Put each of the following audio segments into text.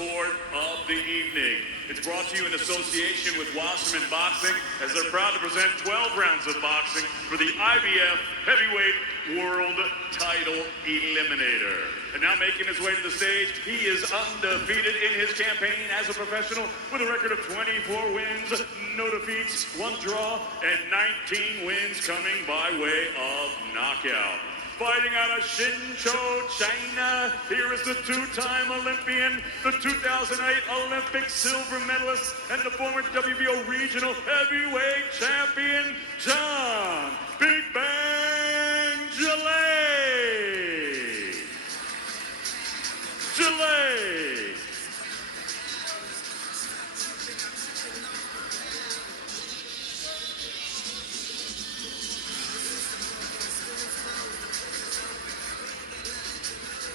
Sport of the evening. It's brought to you in association with Wasserman Boxing, as they're proud to present 12 rounds of boxing for the IBF Heavyweight World Title Eliminator. And now making his way to the stage, he is undefeated in his campaign as a professional with a record of 24 wins, no defeats, 1 draw, and 19 wins coming by way of knockout. Fighting out of Hsinchu, China, here is the 2-time Olympian, the 2008 Olympic silver medalist, and the former WBO regional heavyweight champion, John Big Bang Gillette. Gillette.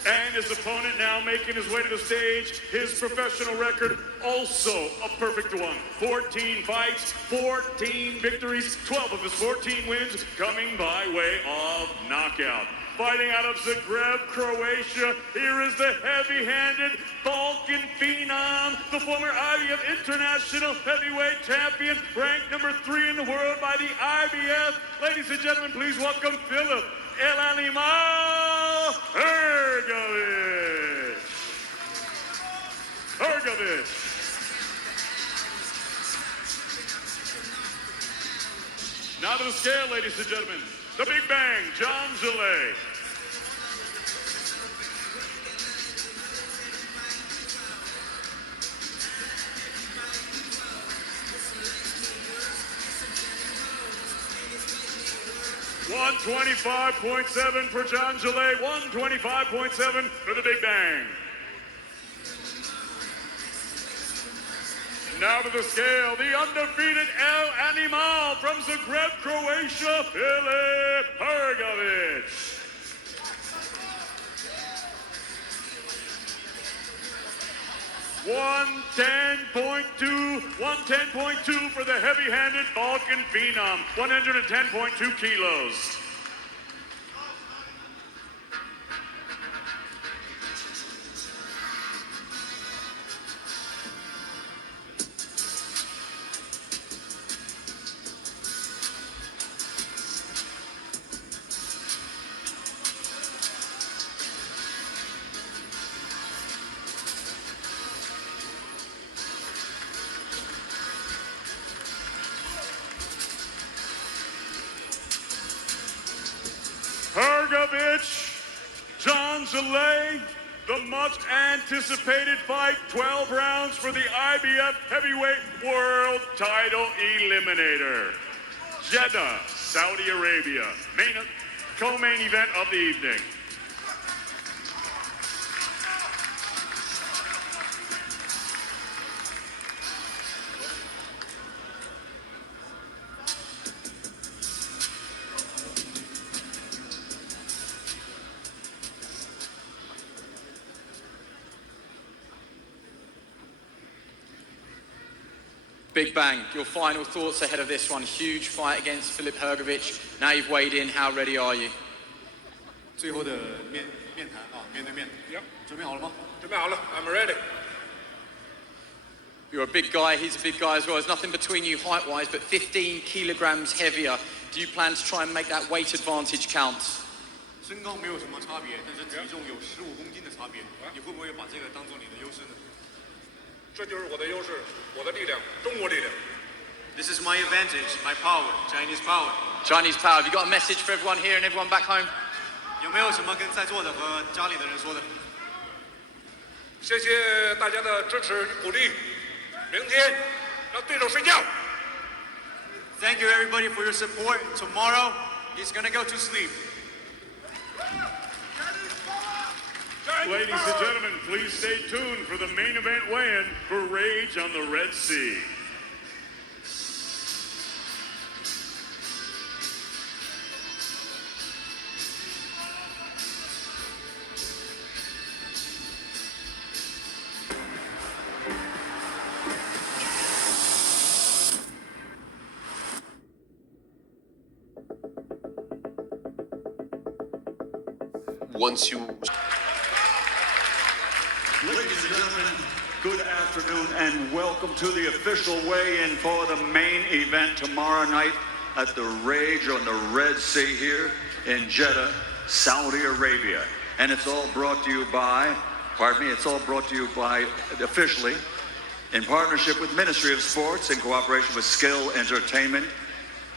And his opponent now making his way to the stage, his professional record also a perfect one. 14 fights, 14 victories, 12 of his 14 wins coming by way of knockout. Fighting out of Zagreb, Croatia, here is the heavy-handed Balkan phenom, the former IBF International Heavyweight Champion, ranked number 3 in the world by the IBF. Ladies and gentlemen, please welcome Philip El Animal Hrgović. Now to the scale, ladies and gentlemen, the Big Bang, John Gillette. $125.7 for John Gillette, $125.7 for the Big Bang. Now to the scale, the undefeated El Animal from Zagreb, Croatia, Filip Hrgović. $110.2 for the heavy-handed Balkan phenom, 110.2 kilos. Hrgović, John Gillette, the much-anticipated fight, 12 rounds for the IBF Heavyweight World Title Eliminator. Jeddah, Saudi Arabia, co-main event of the evening. Big Bang, your final thoughts ahead of this one. Huge fight against Filip Hrgović. Now you've weighed in. How ready are you? 最后的面谈啊，面对面。准备好了吗？准备好了 I'm ready. You're a big guy. He's a big guy as well. There's nothing between you height-wise, but 15 kilograms heavier. Do you plan to try and make that weight advantage count? 身高没有什么差别，但是体重有15公斤的差别。你会不会把这个当做你的优势呢？ 这就是我的优势，我的力量，中国力量。 This is my advantage, my power, Chinese power. Chinese power. Have you got a message for everyone here and everyone back home? 有没有什么跟在座的和家里的人说的？谢谢大家的支持与鼓励。明天让对手睡觉。 Thank you everybody for your support. Tomorrow he's gonna go to sleep. Ladies and gentlemen, please stay tuned for the main event weigh-in for Rage on the Red Sea. once you... Ladies and gentlemen, Good afternoon and welcome to the official weigh-in for the main event tomorrow night at the Rage on the Red Sea here in Jeddah, Saudi Arabia. And it's all brought to you by, officially, in partnership with Ministry of Sports, in cooperation with Skill Entertainment,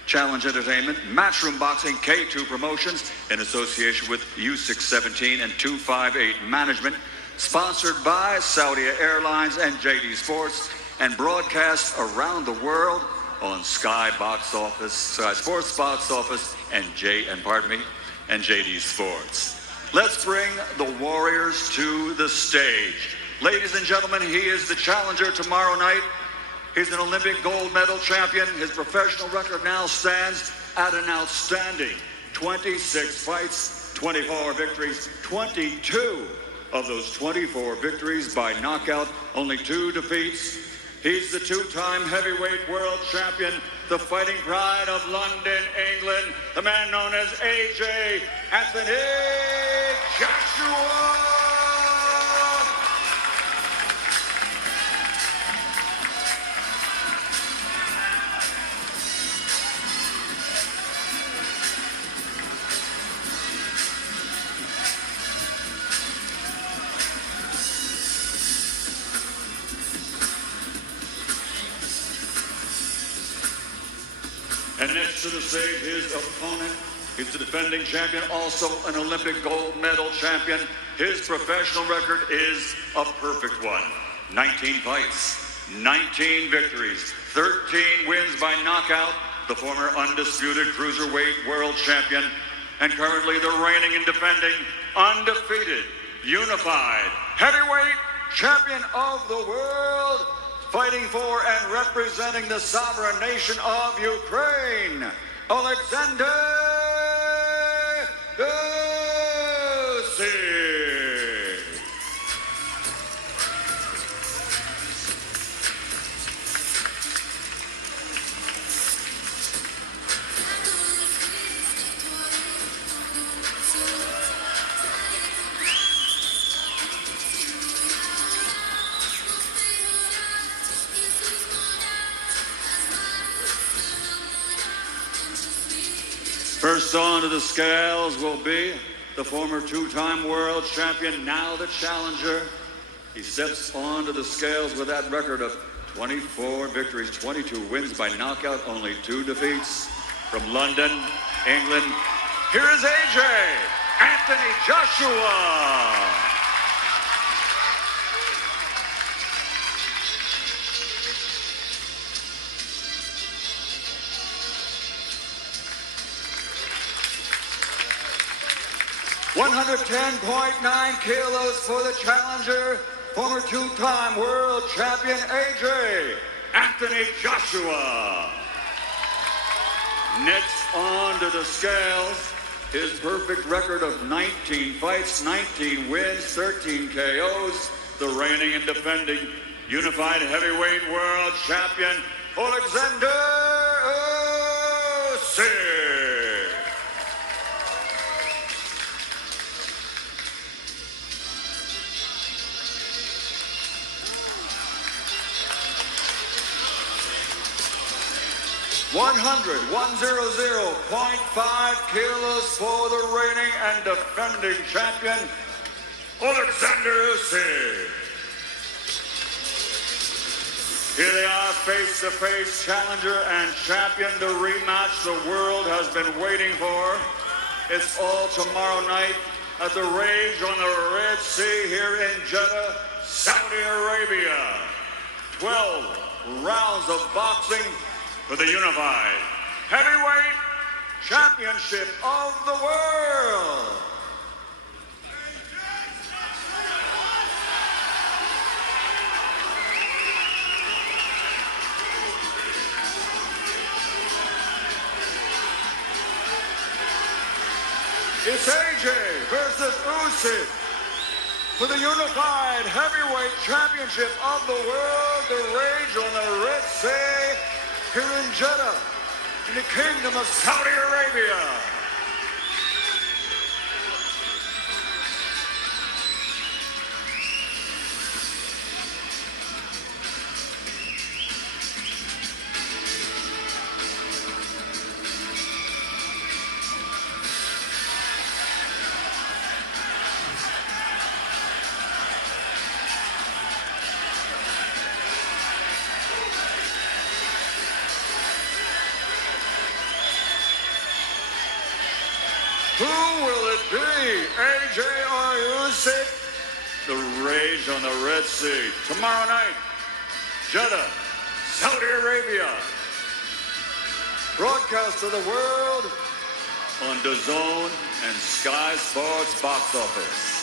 Challenge Entertainment, Matchroom Boxing, K2 Promotions, in association with Usyk 17 and 258 Management, sponsored by Saudi Airlines and JD Sports, and broadcast around the world on Sky Sports Box Office, and JD Sports. Let's bring the Warriors to the stage. Ladies and gentlemen, he is the challenger tomorrow night. He's an Olympic gold medal champion. His professional record now stands at an outstanding 26 fights, 24 victories, 22 of those 24 victories by knockout, only 2 defeats. He's the 2-time heavyweight world champion, the fighting pride of London, England, the man known as AJ Anthony Joshua. And next to the stage, his opponent, he's the defending champion, also an Olympic gold medal champion. His professional record is a perfect one. 19 fights, 19 victories, 13 wins by knockout, the former undisputed cruiserweight world champion, and currently the reigning and defending, undefeated, unified, heavyweight champion of the world, fighting for and representing the sovereign nation of Ukraine, Oleksandr Usyk. First onto the scales will be the former 2-time world champion, now the challenger. He steps onto the scales with that record of 24 victories, 22 wins by knockout, only 2 defeats. From London, England, here is AJ Anthony Joshua. 110.9 kilos for the challenger, former 2-time world champion AJ Anthony Joshua. Next onto the scales, his perfect record of 19 fights, 19 wins, 13 KOs, the reigning and defending unified heavyweight world champion, Oleksandr Usyk. 100.5 kilos for the reigning and defending champion, Oleksandr Usyk. Here they are, face-to-face challenger and champion, the rematch the world has been waiting for. It's all tomorrow night at the Rage on the Red Sea here in Jeddah, Saudi Arabia. 12 rounds of boxing for the unified heavyweight championship of the world. It's AJ versus Usyk for the unified heavyweight championship of the world, the Rage on the Red Sea, here in Jeddah, in the Kingdom of Saudi Arabia. staged on the Red Sea. Tomorrow night, Jeddah, Saudi Arabia. Broadcast to the world on DAZN and Sky Sports Box Office.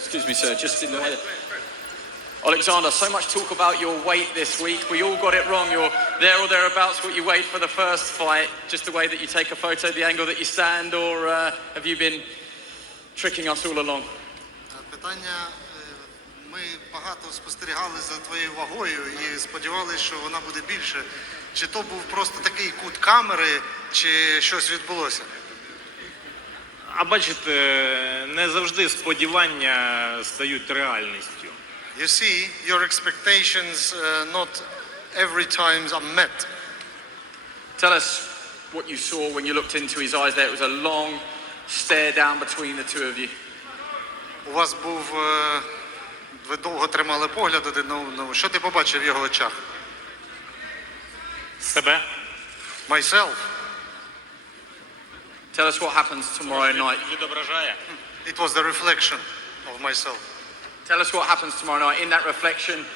Excuse me, sir, just in the way. Oleksandr, so much talk about your weight this week. We all got it wrong. You're there or thereabouts what you weighed for the first fight, just the way that you take a photo, the angle that you stand, or have you been tricking us all along? Питання, ми багато спостерігали за твоєю вагою і сподівалися, що вона буде більше. Чи то був просто такий кут камери, чи щось відбулося? А бачите, не завжди сподівання стають реальністю. You see, your expectations not every time are met. Tell us what you saw when you looked into his eyes there. It was a long stare down between the two of you. У вас був, ви довго тримали погляд один на одного. Що ти побачив в його очах? Себе? Myself. Tell us what happens tomorrow night. Відображає. It was the reflection of myself. Tell us what happens tomorrow night. In that reflection,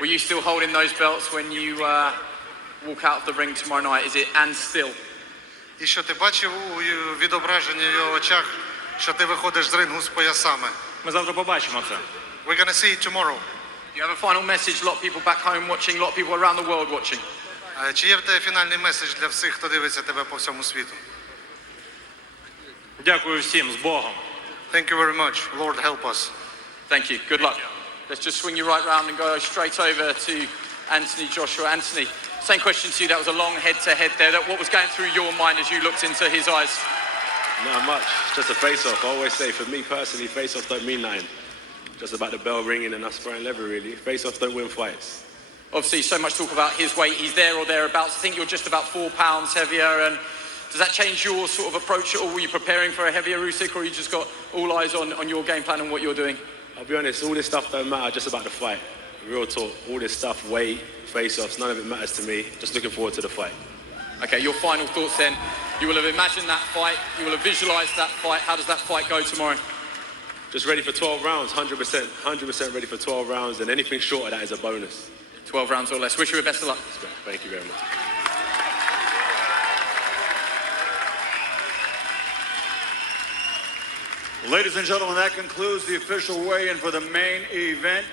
were you still holding those belts when you walk out of the ring tomorrow night? Is it and still? І що ти бачив у відображенні в його очах, що ти виходиш з рингу з поясами? Ми завтра побачимо це. We're gonna see it tomorrow. You have a final message, a lot of people back home watching, a lot of people around the world watching. Чи є в тебе фінальний меседж для всіх, хто дивиться тебе по всьому світу? Дякую всім, з Богом. Thank you very much. Lord help us. Thank you. Good luck. Let's just swing you right round and go straight over to Anthony Joshua. Anthony, same question to you. That was a long head-to-head there. What was going through your mind as you looked into his eyes? Not much. Just a face-off. I always say, for me personally, face-offs don't mean nothing. Just about the bell ringing and us throwing lever, really. Face-offs don't win fights. Obviously, so much talk about his weight. He's there or thereabouts. I think you're just about 4 pounds heavier. And does that change your sort of approach at all? Were you preparing for a heavier Usyk, or you just got all eyes on your game plan and what you're doing? I'll be honest, all this stuff don't matter, just about the fight. Real talk. All this stuff, weight, face-offs, none of it matters to me. Just looking forward to the fight. Okay, your final thoughts then. You will have imagined that fight. You will have visualised that fight. How does that fight go tomorrow? Just ready for 12 rounds, 100%. 100% ready for 12 rounds, and anything short of that is a bonus. 12 rounds or less. Wish you the best of luck. Thank you very much. Ladies and gentlemen, that concludes the official weigh-in for the main event.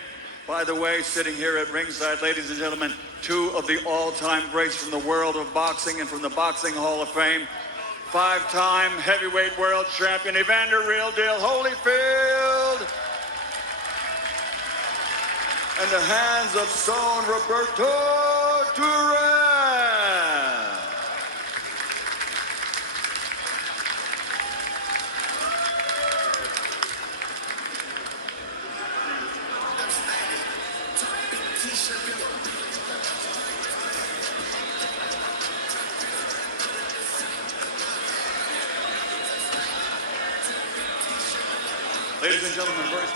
By the way, sitting here at ringside, ladies and gentlemen, two of the all-time greats from the world of boxing and from the Boxing Hall of Fame. 5-time heavyweight world champion Evander Real Deal Holyfield. And the hands of Son Roberto Duran. Ladies and gentlemen, very